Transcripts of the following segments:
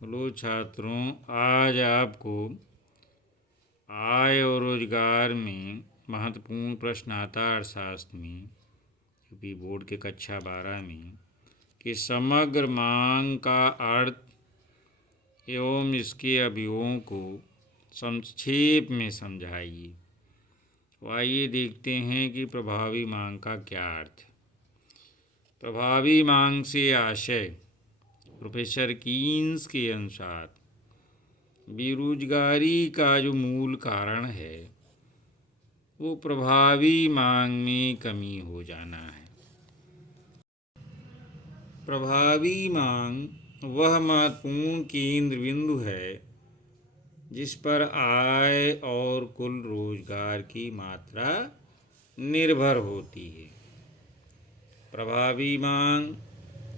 Hello छात्रों, आज आपको आय और रोजगार में महत्वपूर्ण प्रश्न आता है अर्थशास्त्र में यूपी बोर्ड के कक्षा 12 में कि समग्र मांग का अर्थ एवं इसके अवयवों को संक्षेप में समझाइए। तो आइए देखते हैं कि प्रभावी मांग का क्या अर्थ है। प्रभावी मांग से आशय प्रोफेसर कीन्स के अनुसार बेरोजगारी का जो मूल कारण है वो प्रभावी मांग में कमी हो जाना है। प्रभावी मांग वह महत्वपूर्ण केंद्र बिंदु है जिस पर आय और कुल रोजगार की मात्रा निर्भर होती है। प्रभावी मांग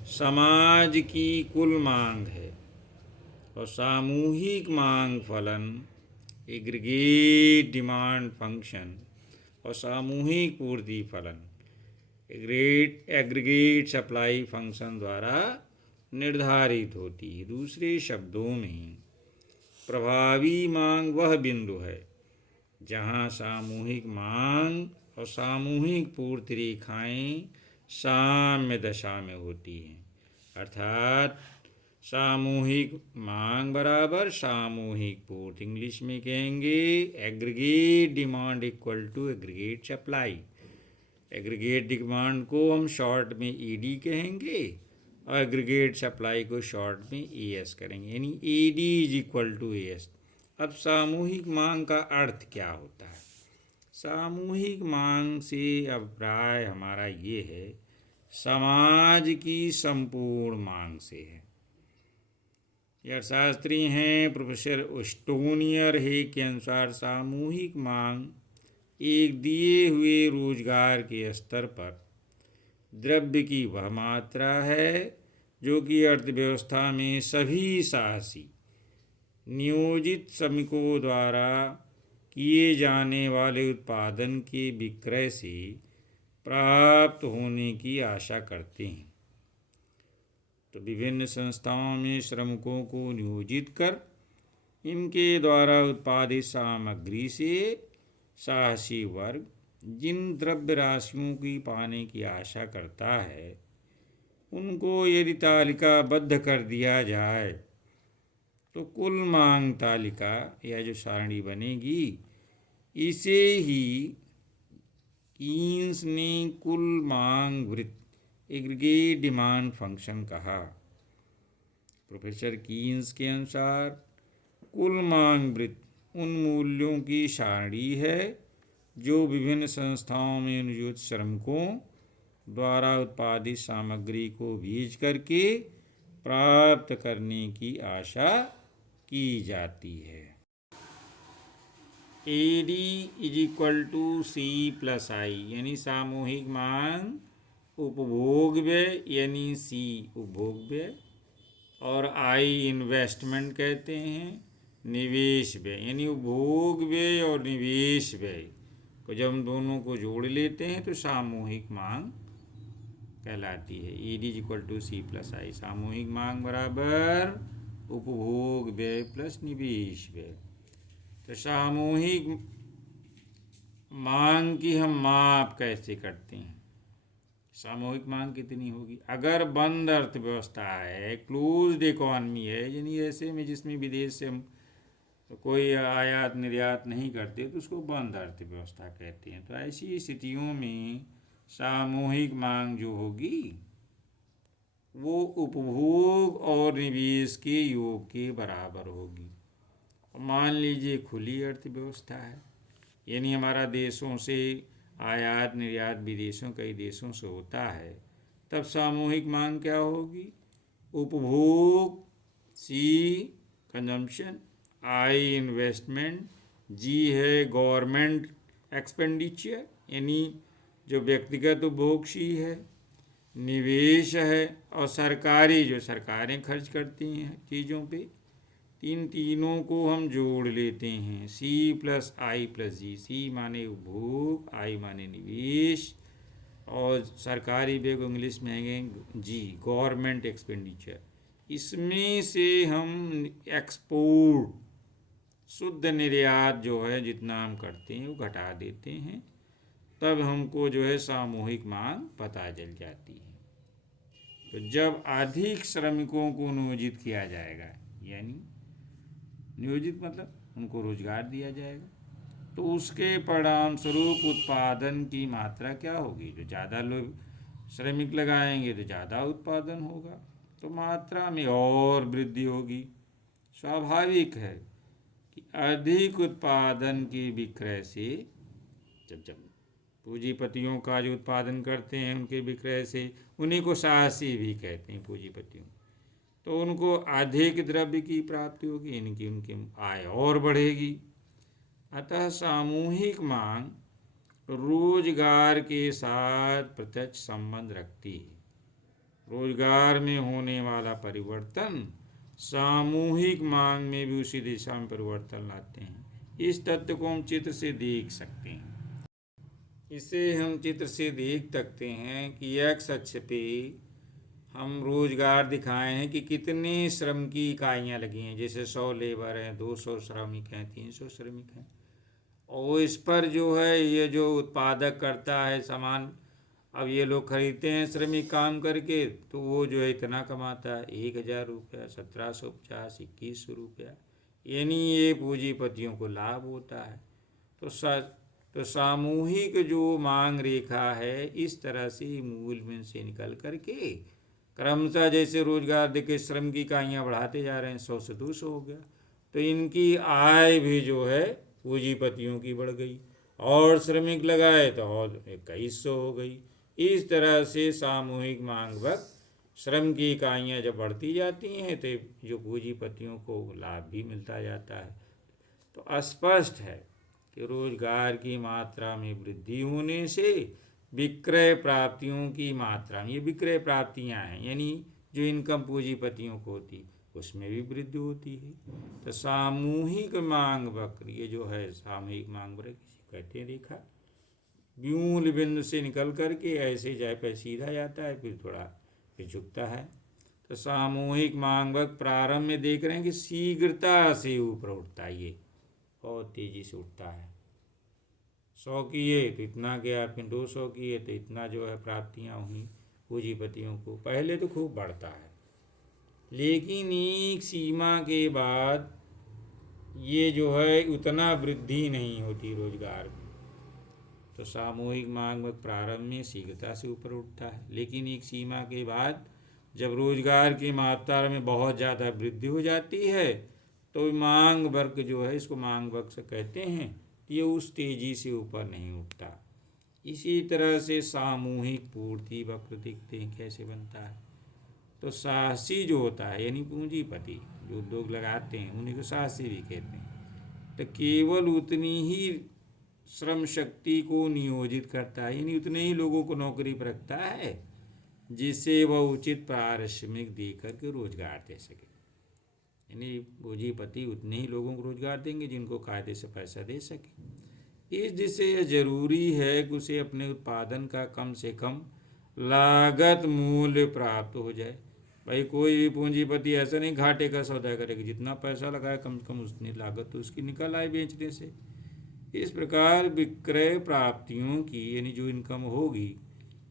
समाज की कुल मांग है और सामूहिक मांग फलन एग्रीगेट डिमांड फंक्शन और सामूहिक पूर्ति फलन एग्रीगेट सप्लाई फंक्शन द्वारा निर्धारित होती है। दूसरे शब्दों में प्रभावी मांग वह बिंदु है जहां सामूहिक मांग और सामूहिक पूर्ति रेखाएं साम्य दशा में होती हैं, अर्थात सामूहिक मांग बराबर सामूहिक पूर्ति। इंग्लिश में कहेंगे aggregate demand equal to aggregate supply. Aggregate demand को हम शॉर्ट में ईडी कहेंगे और एग्रीगेट सप्लाई को शॉर्ट में एएस करेंगे, यानी ED is equal to AS. अब सामूहिक मांग का अर्थ क्या होता है? सामूहिक मांग से अभिप्राय हमारा ये है समाज की संपूर्ण मांग से है। यह शास्त्री हैं प्रोफेसर ओस्टोनियर हे के अनुसार सामूहिक मांग एक दिए हुए रोजगार के स्तर पर द्रव्य की वह मात्रा है जो कि अर्थव्यवस्था में सभी साहसी नियोजित श्रमिकों द्वारा किए जाने वाले उत्पादन के विक्रय से प्राप्त होने की आशा करते हैं। तो विभिन्न संस्थाओं में श्रमिकों को नियोजित कर इनके द्वारा उत्पादित सामग्री से साहसी वर्ग जिन द्रव्य राशियों की पाने की आशा करता है उनको यदि तालिकाबद्ध कर दिया जाए तो कुल मांग तालिका या जो सारणी बनेगी इसे ही कीन्स ने कुल मांग वृत्त एग्रीगेट डिमांड फंक्शन कहा। प्रोफेसर कीन्स के अनुसार कुल मांग वृत्त उन मूल्यों की सारणी है जो विभिन्न संस्थाओं में नियोजित श्रमिकों द्वारा उत्पादित सामग्री को बेच करके प्राप्त करने की आशा की जाती है। AD is equal to C plus I, यानी सामूहिक मांग उपभोग व्यय यानी सी उपभोग व्यय और आई इन्वेस्टमेंट कहते हैं, निवेश व्यय यानी उपभोग व्यय और निवेश व्यय को जब हम दोनों को जोड़ लेते हैं तो सामूहिक मांग कहलाती है। AD is equal to C plus I, सामूहिक मांग बराबर उपभोग व्यय प्लस निवेश व्यय। तो सामूहिक मांग की हम माप कैसे करते हैं? सामूहिक मांग कितनी होगी? अगर बंद अर्थव्यवस्था है, क्लोज्ड इकॉनमी है, यानी ऐसे में जिसमें विदेश से हम कोई आयात निर्यात नहीं करते तो उसको बंद अर्थव्यवस्था कहते हैं। तो ऐसी स्थितियों में सामूहिक मांग जो होगी वो उपभोग और निवेश के योग के बराबर होगी। मान लीजिए खुली अर्थव्यवस्था है, यानी हमारा देशों से आयात निर्यात विदेशों कई देशों से होता है, तब सामूहिक मांग क्या होगी? उपभोग सी कंजम्पशन, आई इन्वेस्टमेंट, जी है गवर्नमेंट एक्सपेंडिचर यानी जो व्यक्तिगत उपभोग सी है, निवेश है और सरकारी जो सरकारें खर्च करती हैं चीज़ों पे, इन तीनों को हम जोड़ लेते हैं सी प्लस आई प्लस जी। सी माने उपभोग, आई माने निवेश और सरकारी व्यय को इंग्लिश में आएंगे जी गवर्नमेंट एक्सपेंडिचर। इसमें से हम एक्सपोर्ट शुद्ध निर्यात जो है जितना हम करते हैं वो घटा देते हैं, तब हमको जो है सामूहिक मांग पता चल जाती है। तो जब अधिक श्रमिकों को नियोजित किया जाएगा, यानी नियोजित मतलब उनको रोजगार दिया जाएगा, तो उसके परिणाम स्वरूप उत्पादन की मात्रा क्या होगी? जो ज़्यादा लोग श्रमिक लगाएंगे तो ज़्यादा उत्पादन होगा, तो मात्रा में और वृद्धि होगी। स्वाभाविक है कि अधिक उत्पादन की विक्रय से, जब पूंजीपतियों का जो उत्पादन करते हैं उनके विक्रय से, उन्हीं को साहसी भी कहते हैं पूंजीपतियों, तो उनको अधिक द्रव्य की प्राप्ति होगी, उनकी आय और बढ़ेगी। अतः सामूहिक मांग रोजगार के साथ प्रत्यक्ष संबंध रखती है। रोजगार में होने वाला परिवर्तन सामूहिक मांग में भी उसी दिशा में परिवर्तन लाते हैं। इस तथ्य को हम चित्र से देख सकते हैं। इसे हम चित्र से देख सकते हैं कि एक्स अक्ष पे हम रोजगार दिखाए हैं कि कितने श्रम की इकाइयाँ लगी हैं। जैसे 100 लेबर हैं, 200 श्रमिक हैं, 300 श्रमिक हैं, और इस पर जो है ये जो उत्पादक करता है सामान, अब ये लोग खरीदते हैं श्रमिक काम करके, तो वो जो है इतना कमाता है, 1000 रुपया, 1750, 2100 रुपया, यानी ये पूंजीपतियों को लाभ होता है। तो सामूहिक जो मांग रेखा है इस तरह से मूल में से निकल करके क्रमशः जैसे रोजगार देके श्रम की इकाइयाँ बढ़ाते जा रहे हैं, 100 से 200 हो गया, तो इनकी आय भी जो है पूंजीपतियों की बढ़ गई, और श्रमिक लगाए तो और 2100 हो गई। इस तरह से सामूहिक मांग वक्त श्रम की इकाइयाँ जब बढ़ती जाती हैं तो जो पूंजीपतियों को लाभ भी मिलता जाता है। तो स्पष्ट है कि रोजगार की मात्रा में वृद्धि होने से विक्रय प्राप्तियों की मात्रा में, ये विक्रय प्राप्तियां हैं यानी जो इनकम पूंजीपतियों को होती, उसमें भी वृद्धि होती है। तो सामूहिक मांग वक्र, ये जो है सामूहिक मांग वक्र कहते हैं रेखा, मूल बिंदु से निकल करके ऐसे जाए पे सीधा जाता है, फिर थोड़ा फिर झुकता है। तो सामूहिक मांग वक्र प्रारंभ में देख रहे हैं कि शीघ्रता से ऊपर उठता है, ये बहुत तेजी से उठता है। 100 किए तो इतना गया, फिर 200 किए तो इतना जो है प्राप्तियां हुई पूंजीपतियों को। पहले तो खूब बढ़ता है, लेकिन एक सीमा के बाद ये जो है उतना वृद्धि नहीं होती रोजगार में। तो सामूहिक मांग में प्रारंभ में शीघ्रता से ऊपर उठता है, लेकिन एक सीमा के बाद जब रोजगार की मात्रा में बहुत ज़्यादा वृद्धि हो जाती है तो मांग वर्ग जो है, इसको मांग वर्ग से कहते हैं, ये उस तेजी से ऊपर नहीं उठता। इसी तरह से सामूहिक पूर्ति वक्र दिखते हैं कैसे बनता है। तो साहसी जो होता है यानी पूंजीपति जो उद्योग लगाते हैं उन्हीं को साहसी भी कहते हैं। तो केवल उतनी ही श्रम शक्ति को नियोजित करता है, यानी उतने ही लोगों को नौकरी पर रखता है जिससे वह उचित पारिश्रमिक देकर के रोजगार दे सके। यानी पूंजीपति उतने ही लोगों को रोजगार देंगे जिनको कायदे से पैसा दे सके। इस जिससे यह जरूरी है कि उसे अपने उत्पादन का कम से कम लागत मूल्य प्राप्त हो जाए। भाई कोई भी पूंजीपति ऐसा नहीं घाटे का सौदा करेगा, जितना पैसा लगाए कम से कम उतनी लागत तो उसकी निकल आए बेचने से। इस प्रकार विक्रय प्राप्तियों की यानी जो इनकम होगी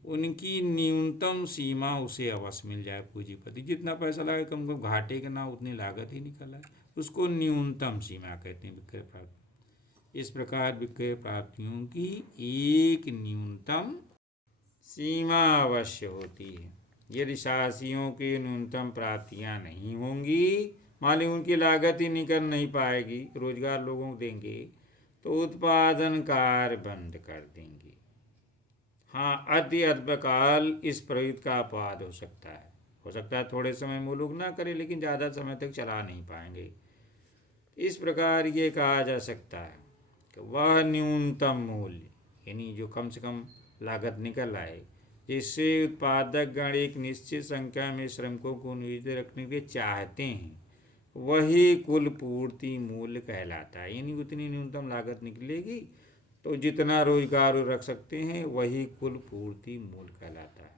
उनकी न्यूनतम सीमा उसे अवश्य मिल जाए। पूंजीपति जितना पैसा लगाए कम कम घाटे का ना उतनी लागत ही निकल आए, उसको न्यूनतम सीमा कहते हैं विक्रय प्राप्ति। इस प्रकार विक्रय प्राप्तियों की एक न्यूनतम सीमा अवश्य होती है। यदि साहसियों की न्यूनतम प्राप्तियां नहीं होंगी, मान ली उनकी लागत ही निकल नहीं पाएगी, रोजगार लोगों को देंगे तो उत्पादन कार्य बंद कर देंगे। हाँ, अति अल्पकाल इस प्रवृत्ति का अपवाद हो सकता है थोड़े समय वो लोग ना करें, लेकिन ज़्यादा समय तक चला नहीं पाएंगे। इस प्रकार ये कहा जा सकता है कि वह न्यूनतम मूल्य यानी जो कम से कम लागत निकल आए, जिससे उत्पादक गण एक निश्चित संख्या में श्रमिकों को नियोजित रखने के लिए चाहते हैं, वही कुल पूर्ति मूल्य कहलाता है। यानी उतनी न्यूनतम लागत निकलेगी तो जितना रोजगार रख सकते हैं वही कुल पूर्ति मूल्य कहलाता है।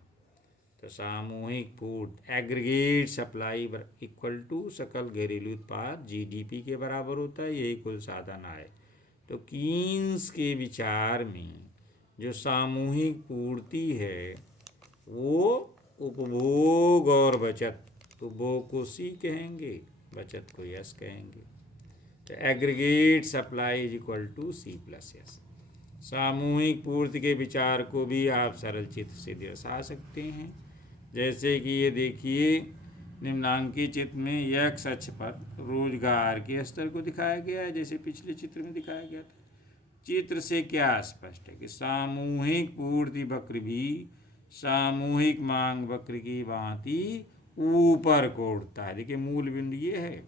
तो सामूहिक पूर्ति एग्रीगेट सप्लाई इक्वल टू सकल घरेलू उत्पाद जीडीपी के बराबर होता है, यही कुल साधन आय। तो कीन्स के विचार में जो सामूहिक पूर्ति है वो उपभोग और बचत, उपभोग को सी कहेंगे, बचत को यस कहेंगे। तो aggregate supply is equal to C plus S. सामूहिक पूर्ति के विचार को भी आप सरल चित्र से दर्शा सकते हैं, जैसे कि ये देखिए निम्नांकित चित्र में एक्स अक्ष पर रोजगार के स्तर को दिखाया गया है, जैसे पिछले चित्र में दिखाया गया था। चित्र से क्या स्पष्ट है कि सामूहिक पूर्ति वक्र भी सामूहिक मांग वक्र की भांति ऊपर को उठता है। देखिए मूल बिंदु ये है,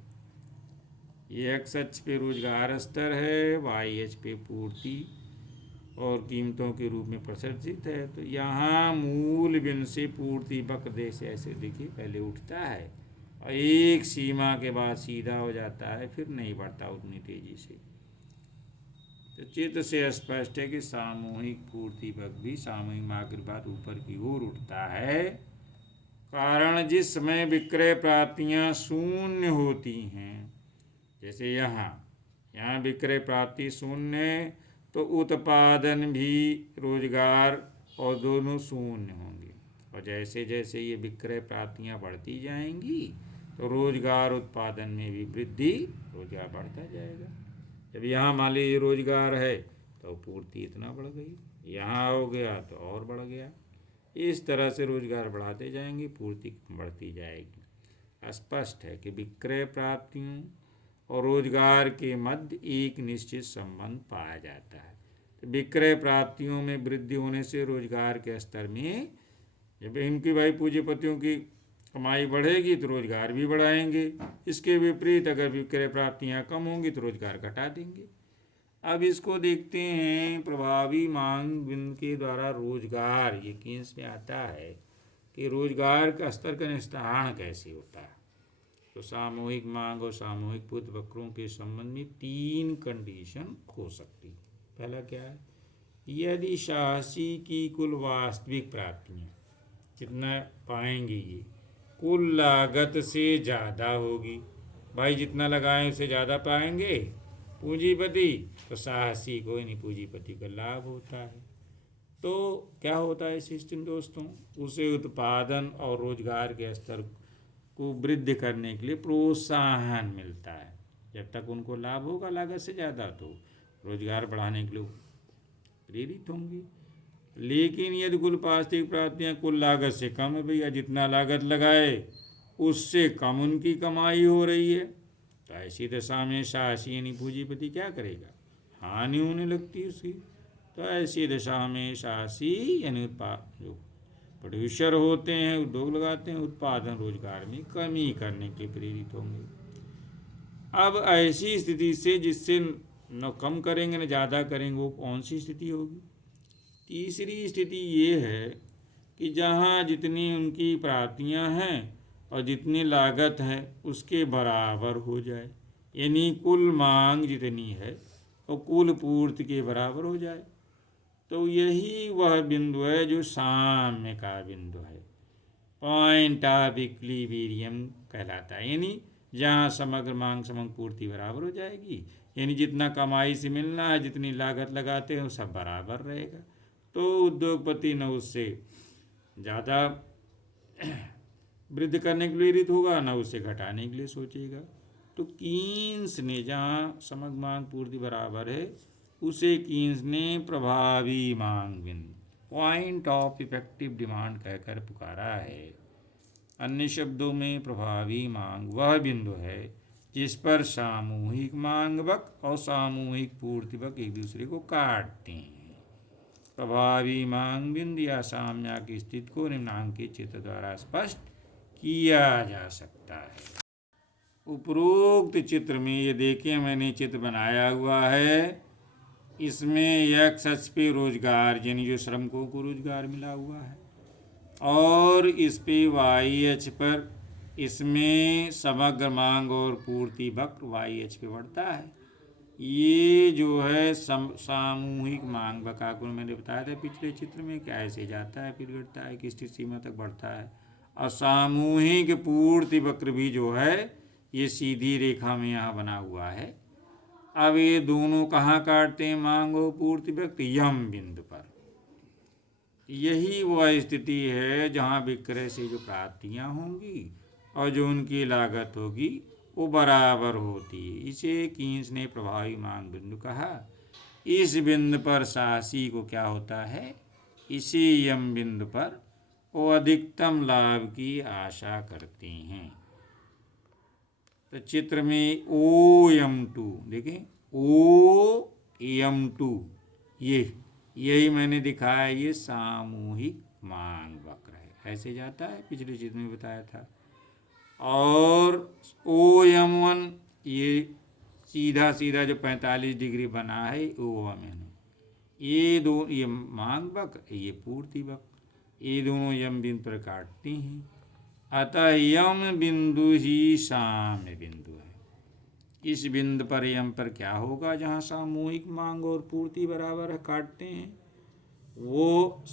ये एक्स अक्ष पे रोजगार स्तर है, वाई अक्ष पे पूर्ति और कीमतों के रूप में प्रदर्शित है। तो यहाँ मूल बिंदु से पूर्ति वक्र जैसे ऐसे देखिए पहले उठता है और एक सीमा के बाद सीधा हो जाता है, फिर नहीं बढ़ता उतनी तेजी से। तो चित्र से स्पष्ट है कि सामूहिक पूर्ति वक्र भी सामूहिक मांग के बाद ऊपर की ओर उठता है। कारण जिस समय विक्रय प्राप्तियां शून्य होती हैं, जैसे यहाँ विक्रय प्राप्ति शून्य है, तो उत्पादन भी रोजगार और दोनों शून्य होंगे। और जैसे जैसे ये विक्रय प्राप्तियां बढ़ती जाएंगी तो रोजगार उत्पादन में भी वृद्धि, रोजगार बढ़ता जाएगा। जब यहाँ मान लीजिए रोजगार है तो पूर्ति इतना बढ़ गई, यहाँ हो गया तो और बढ़ गया। इस तरह से रोजगार बढ़ाते जाएंगे, पूर्ति बढ़ती जाएगी। स्पष्ट है कि विक्रय प्राप्तियों और रोजगार के मध्य एक निश्चित संबंध पाया जाता है। तो विक्रय प्राप्तियों में वृद्धि होने से रोजगार के स्तर में, जब इनकी भाई पूंजीपतियों की कमाई बढ़ेगी तो रोजगार भी बढ़ाएंगे। इसके विपरीत अगर विक्रय प्राप्तियां कम होंगी तो रोजगार घटा देंगे। अब इसको देखते हैं प्रभावी मांग बिंदु के द्वारा रोजगार, ये कीन्स में आता है कि रोजगार का स्तर का निर्धारण कैसे होता है। तो सामूहिक मांग और सामूहिक पूर्ति वक्रों के संबंध में 3 कंडीशन हो सकती है। पहला क्या है, यदि शासी की कुल वास्तविक प्राप्तियाँ कितना पाएंगे, ये कुल लागत से ज़्यादा होगी। भाई जितना लगाएं उससे ज़्यादा पाएंगे पूंजीपति, तो साहसी कोई नहीं, पूंजीपति का लाभ होता है। तो क्या होता है सिस्टम दोस्तों, उसे उत्पादन और रोजगार के स्तर को वृद्धि करने के लिए प्रोत्साहन मिलता है। जब तक उनको लाभ होगा लागत से ज़्यादा तो रोजगार बढ़ाने के लिए प्रेरित होंगे। लेकिन यदि कुल वास्तविक प्राप्तियाँ कुल लागत से कम है, भैया जितना लागत लगाए उससे कम उनकी कमाई हो रही है, तो ऐसी दशा में साहसी यानी पूंजीपति क्या करेगा, हानि होने लगती है उसकी। तो ऐसी दशा में साहसी यानी उत्पाद जो प्रोड्यूसर होते हैं, उद्योग लगाते हैं, उत्पादन रोजगार में कमी करने के प्रेरित होंगे। अब ऐसी स्थिति से जिससे न कम करेंगे न ज़्यादा करेंगे, वो कौन सी स्थिति होगी। तीसरी स्थिति ये है कि जहाँ जितनी उनकी प्राप्तियाँ हैं और जितनी लागत है उसके बराबर हो जाए, यानी कुल मांग जितनी है और कुल पूर्ति के बराबर हो जाए। तो यही वह बिंदु है जो साम्य का बिंदु है, पॉइंट ऑफ इक्विलिब्रियम कहलाता है। यानी जहाँ समग्र मांग समग्र पूर्ति बराबर हो जाएगी, यानी जितना कमाई से मिलना है, जितनी लागत लगाते हैं वो सब बराबर रहेगा। तो उद्योगपति न उससे ज़्यादा वृद्धि करने के लिए प्रेरित होगा, न उसे घटाने के लिए सोचेगा। तो कीन्स ने जहाँ समग्र मांग पूर्ति बराबर है उसे कीन्स ने प्रभावी मांग बिंदु, पॉइंट ऑफ इफेक्टिव डिमांड कहकर पुकारा है। अन्य शब्दों में प्रभावी मांग वह बिंदु है जिस पर सामूहिक मांग वक्र और सामूहिक पूर्ति वक्र एक दूसरे को काटते हैं। प्रभावी मांग बिंदु या साम्य की स्थिति को निम्नांकित चित्र द्वारा स्पष्ट किया जा सकता है। उपरोक्त चित्र में ये देखें, मैंने चित्र बनाया हुआ है, इसमें एक्स अक्ष पे रोजगार यानी जो श्रमिकों को रोजगार मिला हुआ है, और इस पे वाई अक्ष पर इसमें समग्र मांग और पूर्ति वक्र वाई अक्ष पे बढ़ता है। ये जो है सामूहिक मांग बकाकुल मैंने बताया था पिछले चित्र में, क्या ऐसे जाता है फिर गिरता है, किस सीमा तक बढ़ता है। और सामूहिक पूर्ति वक्र भी जो है ये सीधी रेखा में यहाँ बना हुआ है। अब ये दोनों कहाँ काटते हैं मांग और पूर्ति वक्र? यम बिंदु पर। यही वह स्थिति है जहाँ विक्रय से जो प्राप्तियाँ होंगी और जो उनकी लागत होगी वो बराबर होती है। इसे कीन्स ने प्रभावी मांग बिंदु कहा। इस बिंदु पर साहसी को क्या होता है, इसी यम बिंदु पर वो अधिकतम लाभ की आशा करते हैं। तो चित्र में OM2 देखें, OM2 यही मैंने दिखाया, ये सामूहिक मांग वक्र है, ऐसे जाता है, पिछले चित्र में बताया था। और OM1 ये सीधा जो 45 डिग्री बना है OM1, ये मांग वक्र, ये पूर्ति वक्र, ये दोनों यम बिंदु पर काटते हैं। अतः यम बिंदु ही साम्य बिंदु है। इस बिंदु पर यम पर क्या होगा, जहाँ सामूहिक मांग और पूर्ति बराबर है, काटते हैं, वो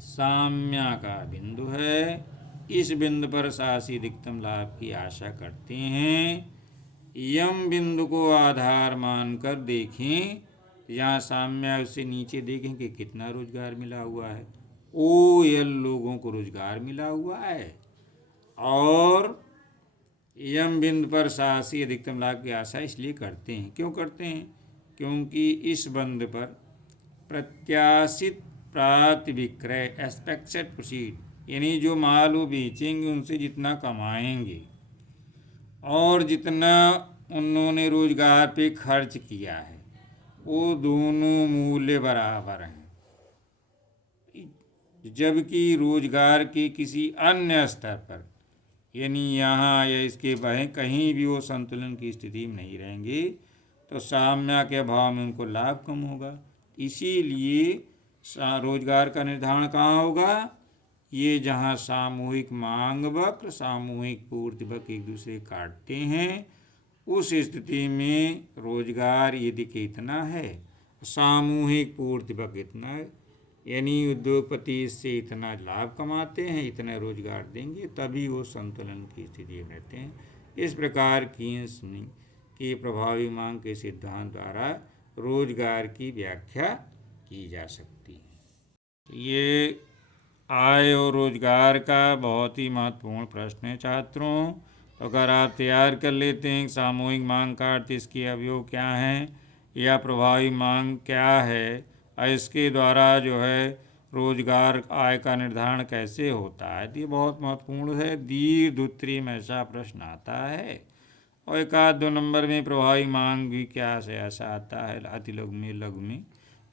साम्य का बिंदु है। इस बिंदु पर साहसी अधिकतम लाभ की आशा करते हैं। यम बिंदु को आधार मानकर देखें, यहाँ साम्य उससे नीचे देखें कि कितना रोजगार मिला हुआ है। OL लोगों को रोजगार मिला हुआ है और यम बिंदु पर साहसी अधिकतम लाभ की आशा इसलिए करते हैं। क्यों करते हैं? क्योंकि इस बिंदु पर प्रत्याशित प्राप्त विक्रय एक्सपेक्टेड प्रोसीड, यानी जो माल वो बेचेंगे उनसे जितना कमाएंगे और जितना उन्होंने रोजगार पे खर्च किया है, वो दोनों मूल्य बराबर हैं। जबकि रोजगार के किसी अन्य स्तर पर, यानी यहाँ या इसके बाहर कहीं भी वो संतुलन की स्थिति में नहीं रहेंगे, तो साम्य के अभाव में उनको लाभ कम होगा। इसीलिए रोजगार का निर्धारण कहाँ होगा, ये जहाँ सामूहिक मांग वक्र सामूहिक पूर्ति वक्र एक दूसरे काटते हैं, उस स्थिति में रोजगार यदि कि इतना है, सामूहिक पूर्ति वक्र इतना है, यानी उद्योगपति इससे इतना लाभ कमाते हैं, इतना रोजगार देंगे, तभी वो संतुलन की स्थिति में रहते हैं। इस प्रकार कीन्स के प्रभावी मांग के सिद्धांत द्वारा रोजगार की व्याख्या की जा सकती है। ये आय और रोजगार का बहुत ही महत्वपूर्ण प्रश्न है छात्रों। तो अगर आप तैयार कर लेते हैं सामूहिक मांग का अर्थ, इसके अवयव क्या हैं या प्रभावी मांग क्या है, और इसके द्वारा जो है रोजगार आय का निर्धारण कैसे होता है, तो ये बहुत महत्वपूर्ण है। दीर्घ उत्तरीय में ऐसा प्रश्न आता है और 1-2 नंबर में प्रभावी मांग भी क्या से ऐसा आता है, अति लघु में लघु में।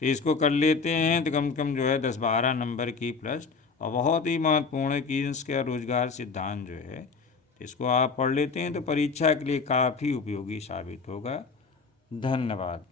तो इसको कर लेते हैं तो कम से कम जो है 10-12 नंबर की प्रश्न, और बहुत ही महत्वपूर्ण है कि इसका रोजगार सिद्धांत जो है, इसको आप पढ़ लेते हैं तो परीक्षा के लिए काफ़ी उपयोगी साबित होगा। धन्यवाद।